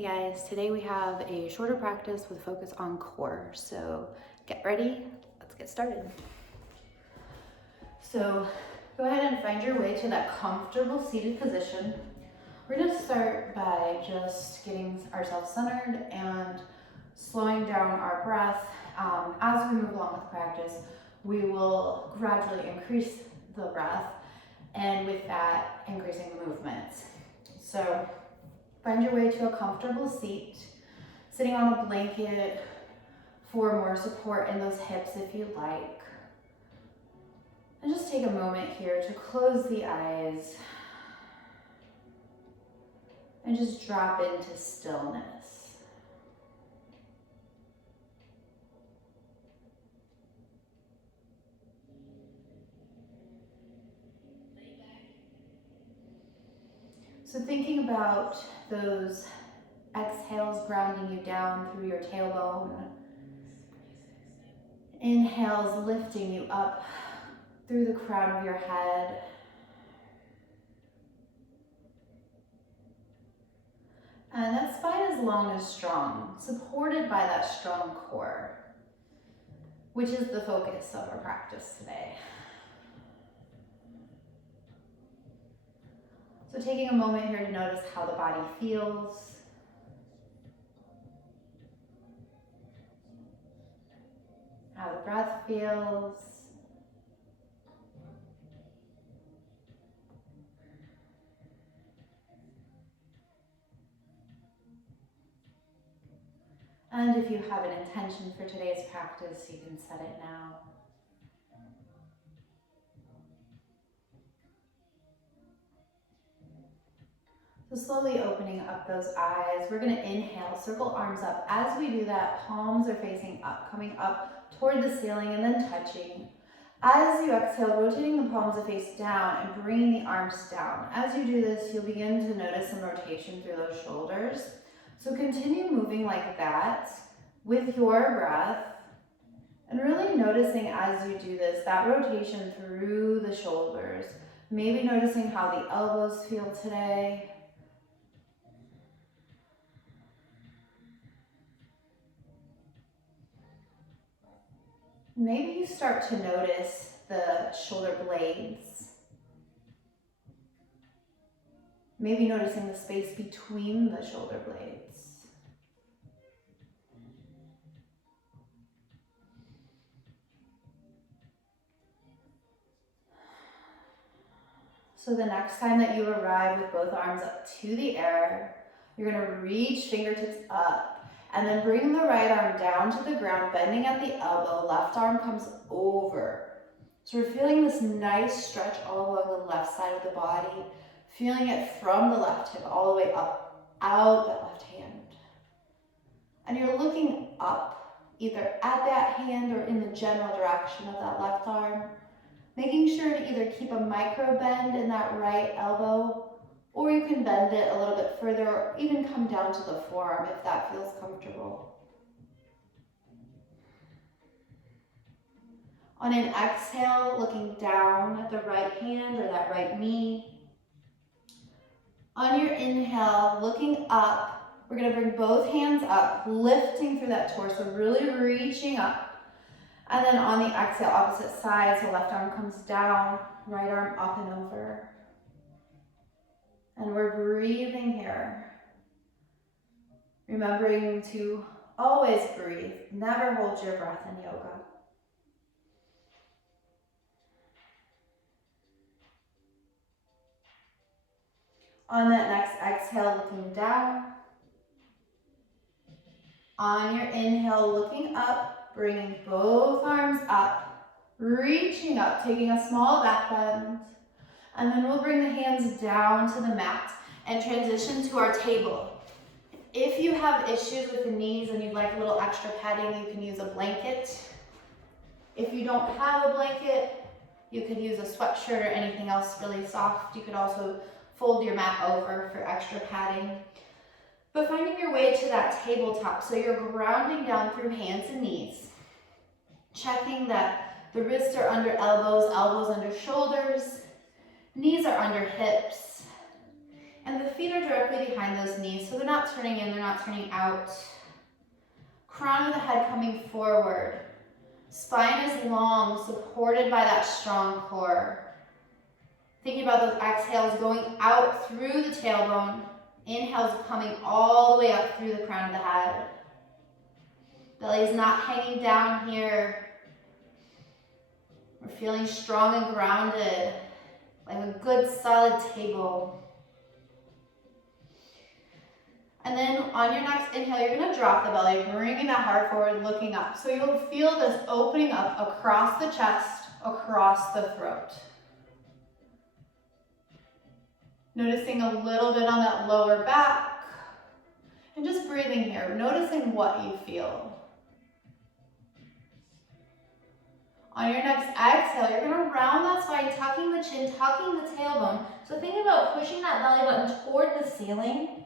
Hey guys, today we have a shorter practice with focus on core. So get ready, let's get started. So go ahead and find your way to that comfortable seated position. We're gonna start by just getting ourselves centered and slowing down our breath. As we move along with practice, we will gradually increase the breath and with that, increasing the movements. So find your way to a comfortable seat, sitting on a blanket for more support in those hips if you like. And just take a moment here to close the eyes and just drop into stillness. So thinking about those exhales grounding you down through your tailbone, inhales lifting you up through the crown of your head, and that spine is long and strong, supported by that strong core, which is the focus of our practice today. So taking a moment here to notice how the body feels. How the breath feels. And if you have an intention for today's practice, you can set it now. So slowly opening up those eyes, we're going to inhale, circle arms up. As we do that, palms are facing up, coming up toward the ceiling and then touching. As you exhale, rotating the palms to face down and bringing the arms down. As you do this, you'll begin to notice some rotation through those shoulders. So continue moving like that with your breath and really noticing as you do this, that rotation through the shoulders. Maybe noticing how the elbows feel today. Maybe you start to notice the shoulder blades. Maybe noticing the space between the shoulder blades. So the next time that you arrive with both arms up to the air, you're going to reach fingertips up and then bring the right arm down to the ground, bending at the elbow. Left arm comes over. So we're feeling this nice stretch all along the left side of the body, feeling it from the left hip all the way up, out that left hand. And you're looking up, either at that hand or in the general direction of that left arm, making sure to either keep a micro bend in that right elbow, or you can bend it a little bit further or even come down to the forearm if that feels comfortable. On an exhale, looking down at the right hand or that right knee. On your inhale, looking up, we're going to bring both hands up, lifting through that torso, really reaching up. And then on the exhale, opposite side, so left arm comes down, right arm up and over. And we're breathing here. Remembering to always breathe, never hold your breath in yoga. On that next exhale, looking down. On your inhale, looking up, bringing both arms up, reaching up, taking a small back bend. And then we'll bring the hands down to the mat and transition to our table. If you have issues with the knees and you'd like a little extra padding, you can use a blanket. If you don't have a blanket, you could use a sweatshirt or anything else really soft. You could also fold your mat over for extra padding. But finding your way to that tabletop, so you're grounding down through hands and knees, checking that the wrists are under elbows, elbows under shoulders, knees are under hips. And the feet are directly behind those knees, so they're not turning in, they're not turning out. Crown of the head coming forward. Spine is long, supported by that strong core. Thinking about those exhales going out through the tailbone. Inhales coming all the way up through the crown of the head. Belly is not hanging down here. We're feeling strong and grounded, like a good solid table. And then on your next inhale, you're gonna drop the belly, bringing that heart forward, looking up. So you'll feel this opening up across the chest, across the throat. Noticing a little bit on that lower back. And just breathing here, noticing what you feel. On your next exhale, you're gonna round that spine, tucking the chin, tucking the tailbone. So think about pushing that belly button toward the ceiling.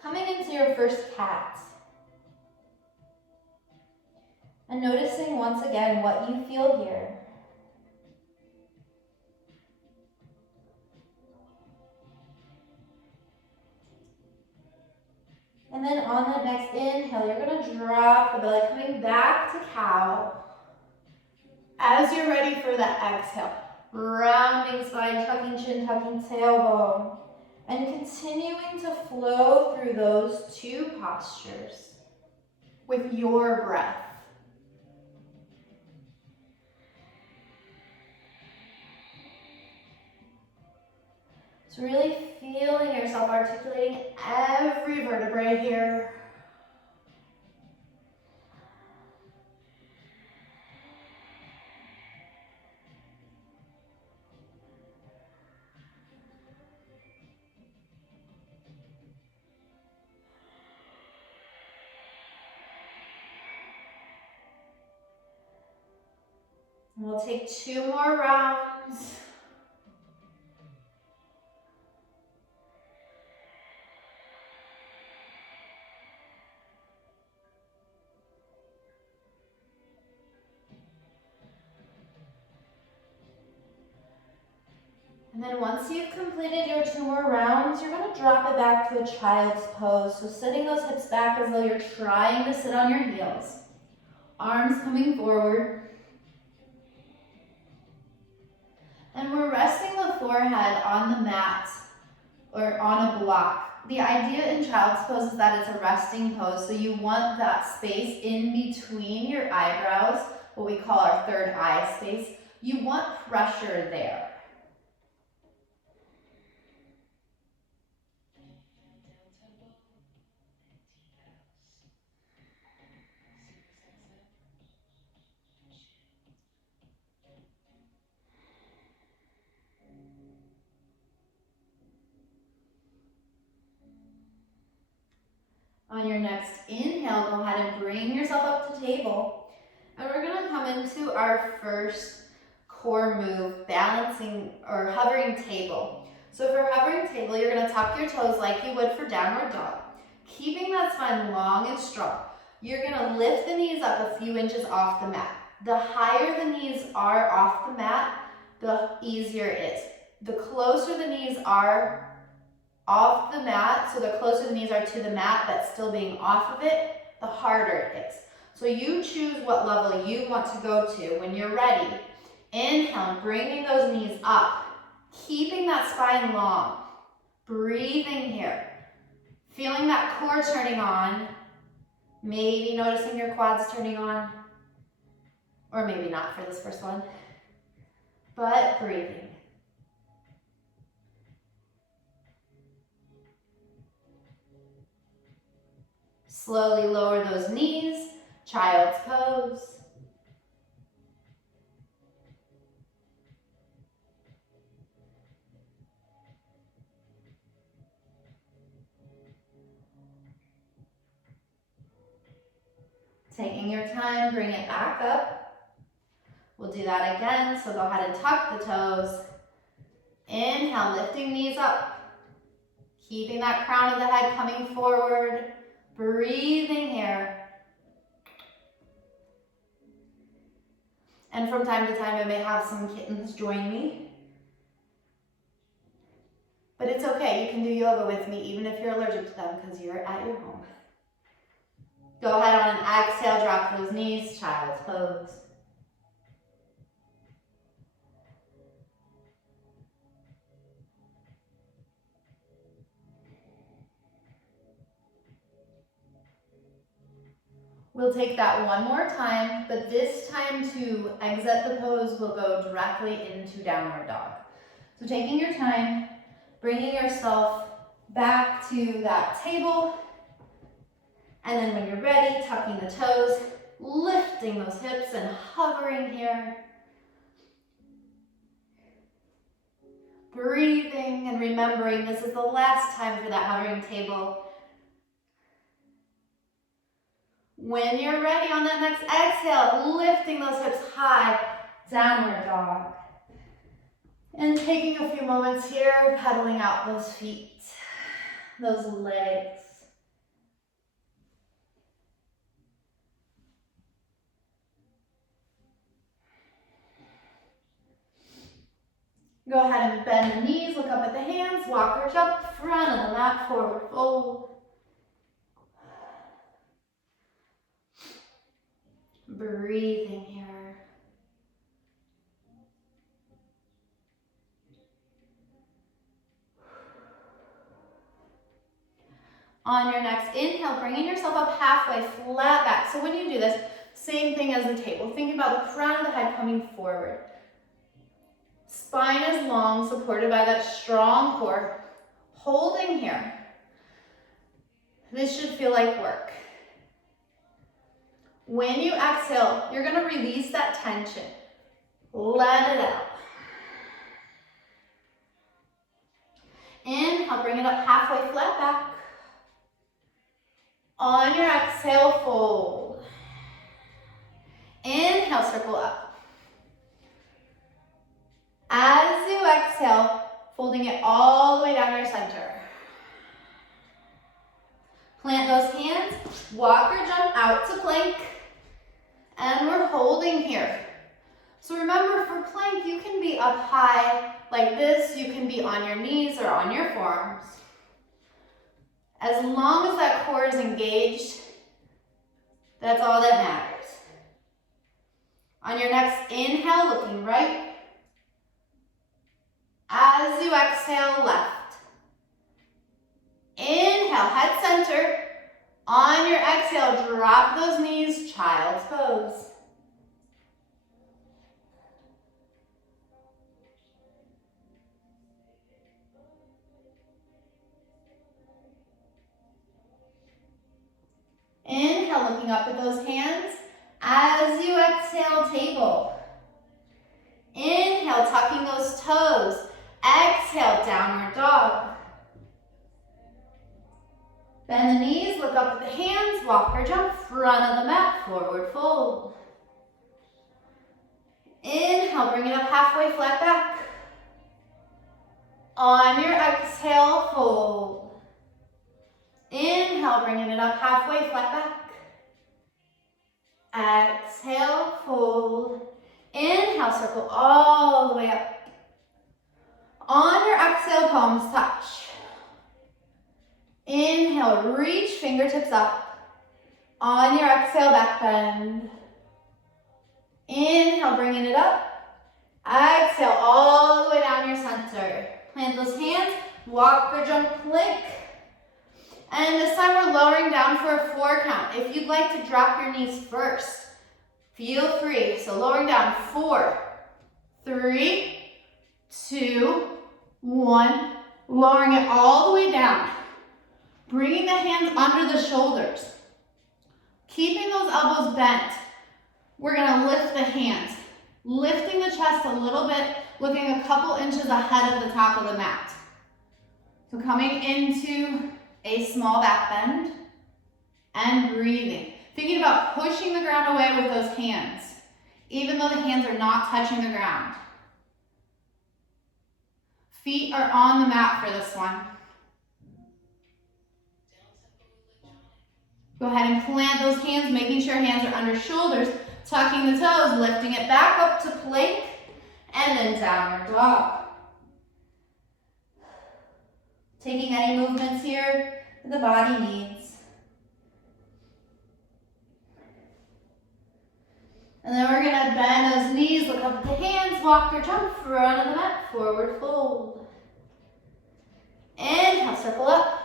Coming into your first cat. And noticing once again what you feel here. And then on that next inhale, you're gonna drop the belly, coming back to cow. As you're ready for that exhale, rounding spine, tucking chin, tucking tailbone. And continuing to flow through those two postures with your breath. So really feeling yourself articulating every vertebrae here. We'll take 2 more rounds. And then once you've completed your 2 more rounds, you're going to drop it back to a child's pose. So sitting those hips back as though you're trying to sit on your heels. Arms coming forward. And we're resting the forehead on the mat or on a block. The idea in child's pose is that it's a resting pose, so you want that space in between your eyebrows, what we call our third eye space. You want pressure there. On your next inhale, go ahead and bring yourself up to table. And we're gonna come into our first core move, balancing or hovering table. So for hovering table, you're gonna tuck your toes like you would for downward dog. Keeping that spine long and strong. You're gonna lift the knees up a few inches off the mat. The higher the knees are off the mat, the easier it is. The closer the knees are off the mat, so the closer the knees are to the mat but still being off of it, the harder it is. So you choose what level you want to go to. When you're ready, inhale, bringing those knees up, keeping that spine long, breathing here, feeling that core turning on, maybe noticing your quads turning on, or maybe not for this first one, but breathing. Slowly lower those knees, child's pose. Taking your time, bring it back up. We'll do that again, so go ahead and tuck the toes. Inhale, lifting knees up. Keeping that crown of the head coming forward. Breathing here. And from time to time, I may have some kittens join me. But it's okay, you can do yoga with me even if you're allergic to them because you're at your home. Go ahead on an exhale, drop those knees, child's pose. We'll take that one more time, but this time to exit the pose, we'll go directly into downward dog. So taking your time, bringing yourself back to that table, and then when you're ready, tucking the toes, lifting those hips and hovering here. Breathing and remembering this is the last time for that hovering table. When you're ready on that next exhale, lifting those hips high, downward dog. And taking a few moments here, pedaling out those feet, those legs. Go ahead and bend the knees, look up at the hands, walk or jump, front of the mat, forward fold. Breathing here. On your next inhale, bringing yourself up halfway, flat back. So when you do this, same thing as the table. Think about the crown of the head coming forward. Spine is long, supported by that strong core. Holding here. This should feel like work. When you exhale, you're going to release that tension. Let it out. Inhale, bring it up halfway, flat back. On your exhale, fold. Inhale, circle up. As you exhale, folding it all the way down your center. Plant those hands, walk or jump out to plank, and we're holding here. So remember, for plank, you can be up high like this, you can be on your knees or on your forearms. As long as that core is engaged, that's all that matters. On your next inhale, looking right. As you exhale, left. Inhale, head center. On your exhale, drop those knees, child's pose. Inhale, looking up at those hands. As you exhale, table. Inhale, tucking those toes. Exhale, downward dog. Bend the knees, look up at the hands, walk or jump, front of the mat, forward fold. Inhale, bring it up halfway, flat back. On your exhale, fold. Inhale, bringing it up halfway, flat back. Exhale, fold. Inhale, circle all the way up. On your exhale, palms touch. Inhale, reach fingertips up. On your exhale, back bend. Inhale, bringing it up. Exhale, all the way down your center. Plant those hands, walk or jump plank. And this time we're lowering down for a 4 count. If you'd like to drop your knees first, feel free. So lowering down, 4, 3, 2, 1. Lowering it all the way down. Bringing the hands under the shoulders. Keeping those elbows bent. We're gonna lift the hands. Lifting the chest a little bit, looking a couple inches ahead of the top of the mat. So coming into a small back bend and breathing. Thinking about pushing the ground away with those hands, even though the hands are not touching the ground. Feet are on the mat for this one. Go ahead and plant those hands, making sure hands are under shoulders, tucking the toes, lifting it back up to plank, and then downward dog. Taking any movements here that the body needs. And then we're gonna bend those knees, look up at the hands, walk or jump, front of the mat, forward fold. Inhale, circle up.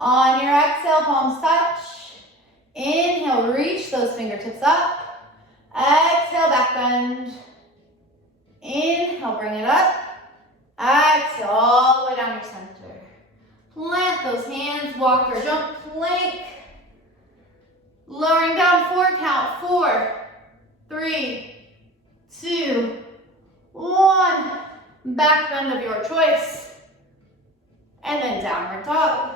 On your exhale, palms touch. Inhale, reach those fingertips up. Exhale, back bend. Inhale, bring it up. Exhale, all the way down your center. Plant those hands, walk or jump, plank. Lowering down, 4 count, 4, 3, 2, 1. Back bend of your choice. And then downward dog.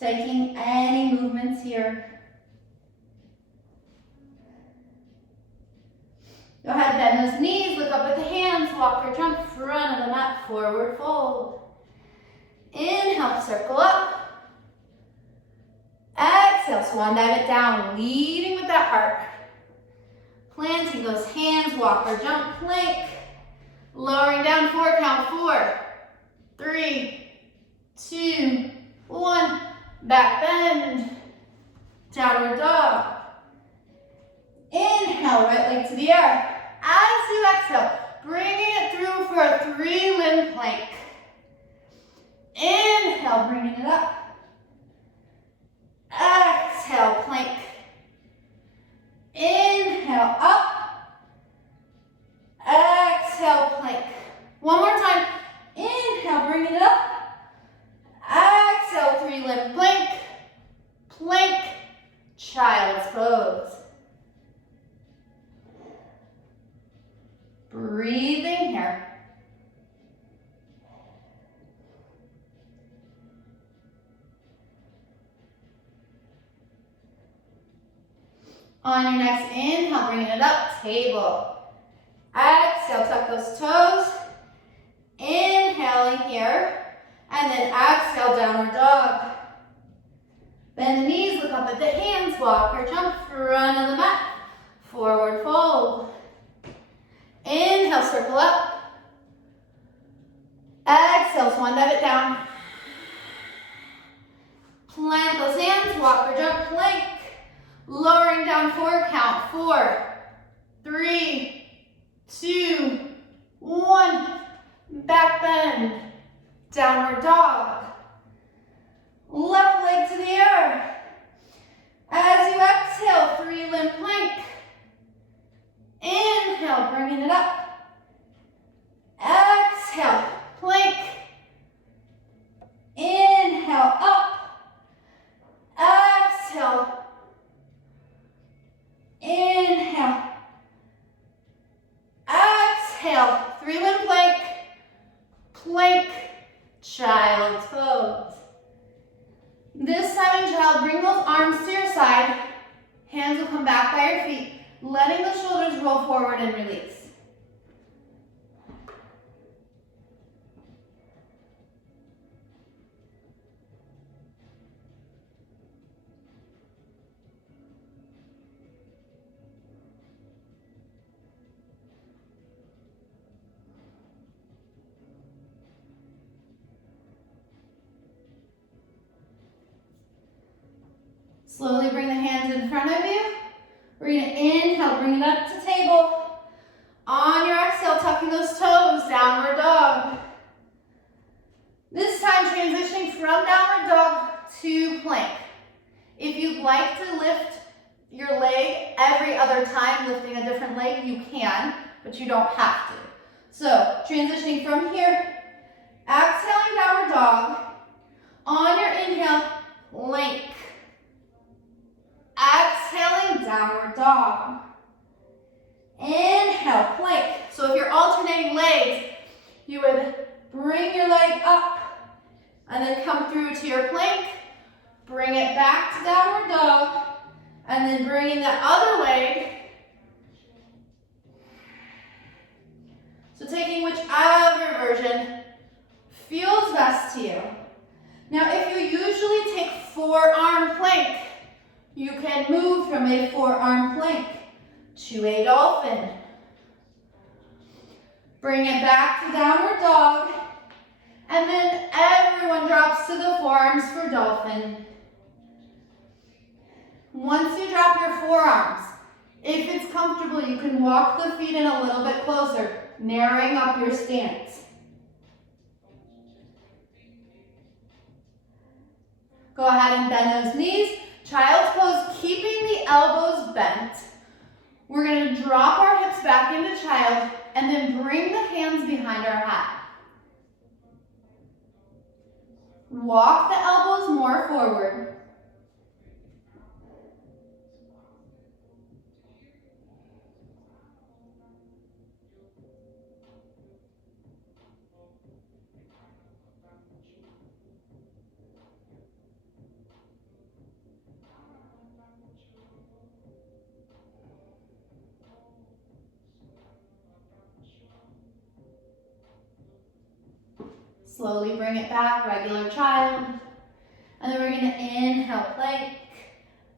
Taking any movements here. Go ahead, bend those knees, look up at the hands, walk or jump, front of the mat, forward fold. Inhale, circle up. Exhale, swan dive it down, leading with that heart. Planting those hands, walk or jump, plank. Lowering down, 4 count, 4, 3, 2, 1. Back bend, downward dog. Inhale, right leg to the air. As you exhale, bringing it through for a 3-limb plank. Inhale, bringing it up. Exhale, plank. Inhale, up. Exhale, plank. One more time. Inhale, bringing it up. Exhale, 3-limb plank. Plank, child's pose. Breathing here. On your next inhale, bringing it up, table. Exhale, tuck those toes. Inhaling here. And then exhale, downward dog. Bend the knees, look up at the hands, walk or jump, front of the mat, forward fold. Inhale, circle up. Exhale, swan dive it down. Plant those hands, walk or jump, plank. Lowering down, 4 count, 4, 3, 2, 1. Back bend, downward dog. Left leg to the air. As you exhale, 3-limb plank. Inhale, bringing it up. Exhale, plank. Inhale, up. Exhale. Inhale. Exhale, 3-limb plank. Plank, child's pose. This time in child, bring those arms to your side. Hands will come back by your feet, letting the shoulders roll forward and release. Slowly bring the hands in front of you. We're going to inhale, bring it up to table. On your exhale, tucking those toes, downward dog. This time, transitioning from downward dog to plank. If you'd like to lift your leg every other time, lifting a different leg, you can, but you don't have to. So, transitioning from here, exhaling downward dog. On your inhale, plank. Exhaling, downward dog. Inhale, plank. So if you're alternating legs, you would bring your leg up and then come through to your plank. Bring it back to downward dog and then bringing that other leg. So taking whichever version feels best to you. Now if you usually take forearm plank, you can move from a forearm plank to a dolphin. Bring it back to downward dog. And then everyone drops to the forearms for dolphin. Once you drop your forearms, if it's comfortable, you can walk the feet in a little bit closer, narrowing up your stance. Go ahead and bend those knees. Child's pose, keeping the elbows bent. We're going to drop our hips back into child and then bring the hands behind our head. Walk the elbows more forward. Slowly bring it back, regular child. And then we're going to inhale, plank.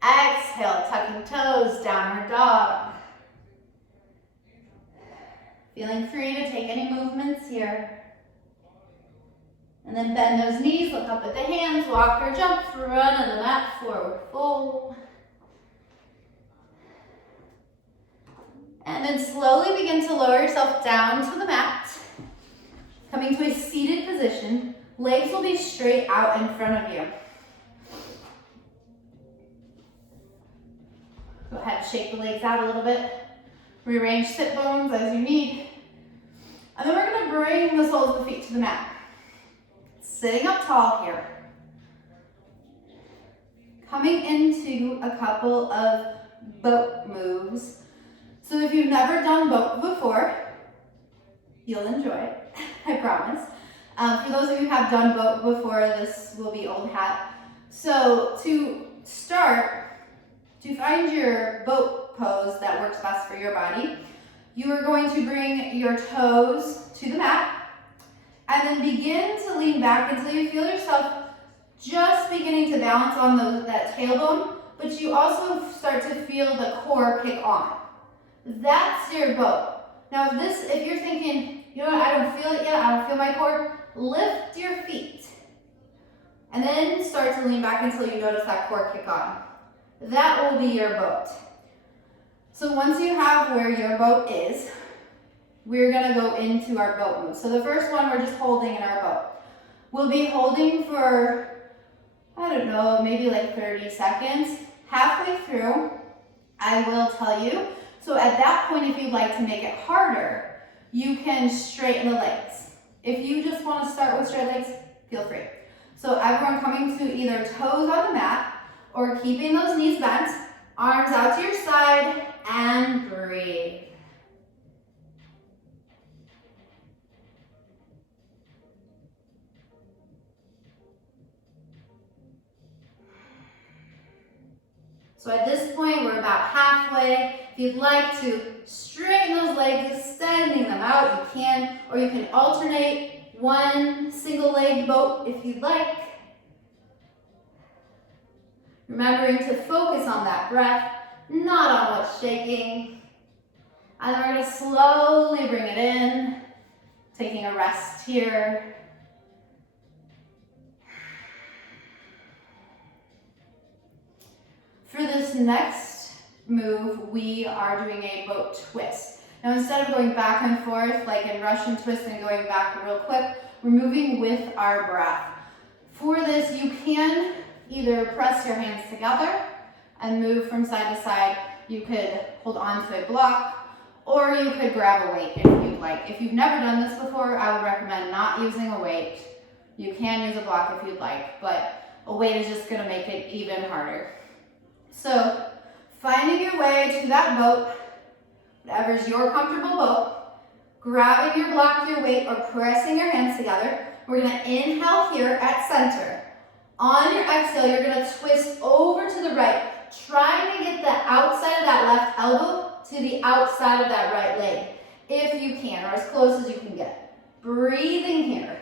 Exhale, tucking toes, downward dog. Feeling free to take any movements here. And then bend those knees, look up at the hands, walk or jump, run on the mat, forward fold. And then slowly begin to lower yourself down to the mat. Coming to a seated position, legs will be straight out in front of you. Go ahead, shake the legs out a little bit. Rearrange sit bones as you need. And then we're gonna bring the soles of the feet to the mat. Sitting up tall here. Coming into a couple of boat moves. So if you've never done boat before, you'll enjoy it. I promise. For those of you who have done boat before, this will be old hat. So to start, to find your boat pose that works best for your body, you are going to bring your toes to the mat and then begin to lean back until you feel yourself just beginning to balance on that tailbone, but you also start to feel the core kick on. That's your boat. Now if you're thinking, you know what, I don't feel it yet, I don't feel my core, lift your feet. And then start to lean back until you notice that core kick on. That will be your boat. So once you have where your boat is, we're gonna go into our boat move. So the first one, we're just holding in our boat. We'll be holding for, I don't know, maybe like 30 seconds. Halfway through, I will tell you. So at that point, if you'd like to make it harder, you can straighten the legs. If you just want to start with straight legs, feel free. So everyone coming to either toes on the mat or keeping those knees bent, arms out to your side, and breathe. So at this point, we're about halfway. If you'd like to straighten those legs, extending them out, you can, or you can alternate one single-legged boat if you'd like. Remembering to focus on that breath, not on what's shaking. And then we're going to slowly bring it in, taking a rest here. For this next move, we are doing a boat twist. Now instead of going back and forth like in Russian twist and going back real quick, we're moving with our breath. For this, you can either press your hands together and move from side to side. You could hold on to a block, or you could grab a weight if you'd like. If you've never done this before, I would recommend not using a weight. You can use a block if you'd like, but a weight is just gonna make it even harder. So, finding your way to that boat, whatever's your comfortable boat, grabbing your block, your weight, or pressing your hands together. We're gonna inhale here at center. On your exhale, you're gonna twist over to the right, trying to get the outside of that left elbow to the outside of that right leg, if you can, or as close as you can get. Breathing here.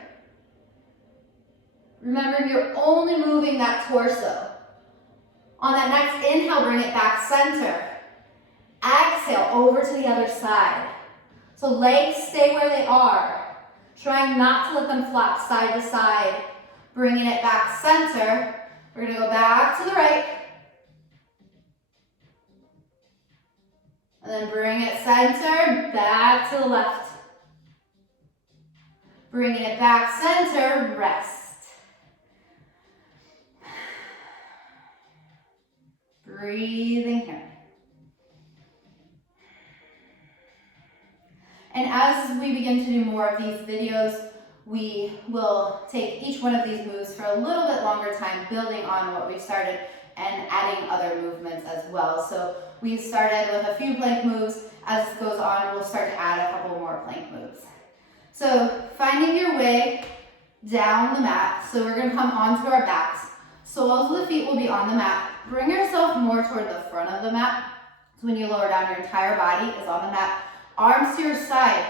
Remember, you're only moving that torso. On that next inhale, bring it back center. Exhale over to the other side. So legs stay where they are. Trying not to let them flap side to side. Bringing it back center. We're gonna go back to the right. And then bring it center, back to the left. Bringing it back center, rest. Breathing here. And as we begin to do more of these videos, we will take each one of these moves for a little bit longer time, building on what we've started and adding other movements as well. So we started with a few plank moves. As this goes on, we'll start to add a couple more plank moves. So finding your way down the mat. So we're gonna come onto our backs. Soles of the feet will be on the mat. Bring yourself more toward the front of the mat. So when you lower down, your entire body is on the mat. Arms to your side,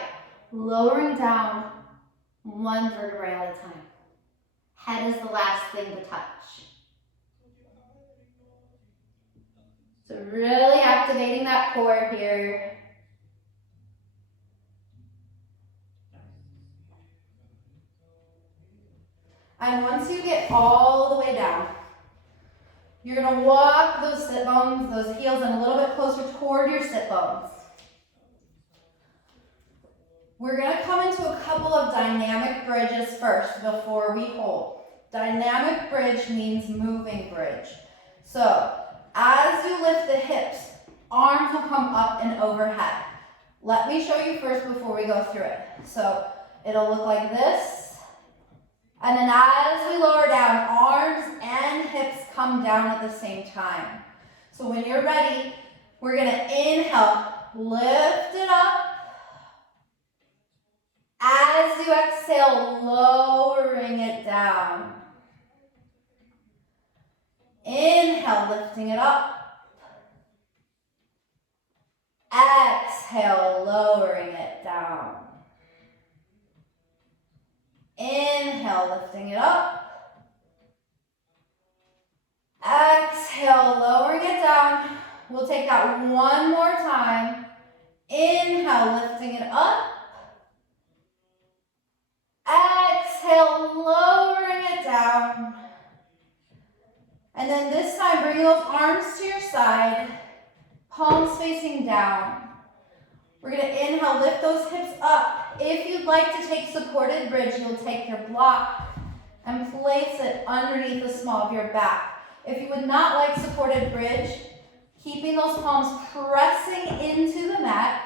lowering down one vertebrae at a time. Head is the last thing to touch. So really activating that core here. And once you get all the way down, you're gonna walk those sit bones, those heels in a little bit closer toward your sit bones. We're gonna come into a couple of dynamic bridges first before we hold. Dynamic bridge means moving bridge. So as you lift the hips, arms will come up and overhead. Let me show you first before we go through it. So it'll look like this. And then as we lower down, arms and hips come down at the same time. So when you're ready, we're gonna inhale, lift it up. As you exhale, lowering it down. Inhale, lifting it up. Exhale, lowering it down. Inhale, lifting it up. Exhale, lowering it down. We'll take that one more time. Inhale, lifting it up. Exhale, lowering it down. And then this time, bring those arms to your side, palms facing down. We're gonna inhale, lift those hips up. If you'd like to take supported bridge, you'll take your block and place it underneath the small of your back. If you would not like supported bridge, keeping those palms pressing into the mat,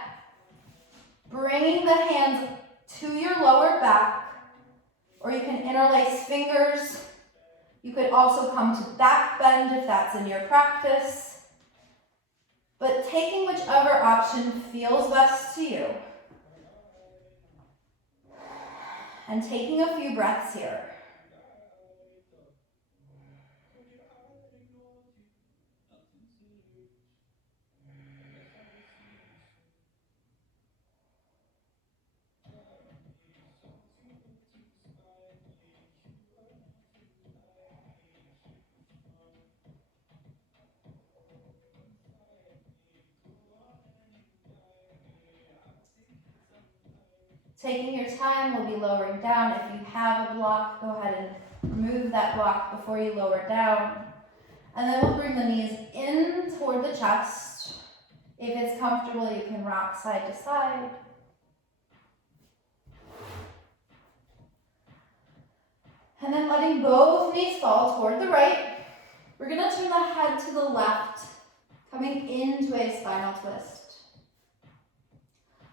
bringing the hands to your lower back, or you can interlace fingers. You could also come to back bend if that's in your practice. But taking whichever option feels best to you. And taking a few breaths here. Taking your time, we'll be lowering down. If you have a block, go ahead and remove that block before you lower down. And then we'll bring the knees in toward the chest. If it's comfortable, you can rock side to side. And then letting both knees fall toward the right. We're gonna turn the head to the left, coming into a spinal twist.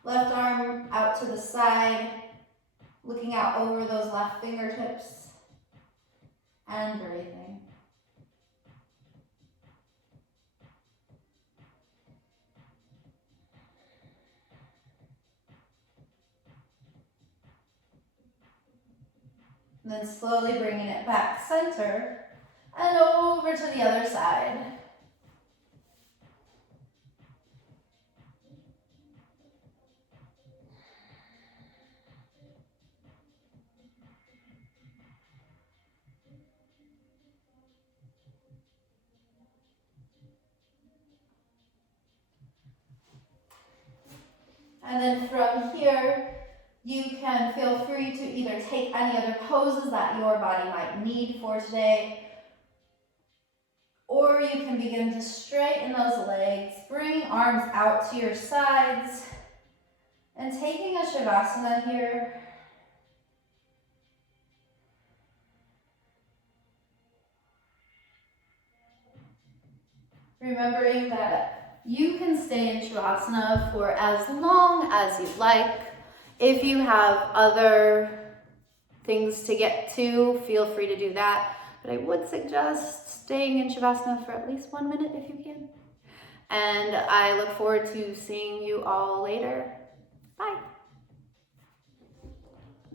Left arm out to the side, looking out over those left fingertips, and breathing. And then slowly bringing it back center and over to the other side. And then from here, you can feel free to either take any other poses that your body might need for today, or you can begin to straighten those legs, bring arms out to your sides, and taking a Shavasana here. Remembering that you can stay in Shavasana for as long as you'd like. If you have other things to get to, feel free to do that. But I would suggest staying in Shavasana for at least 1 minute if you can. And I look forward to seeing you all later. Bye.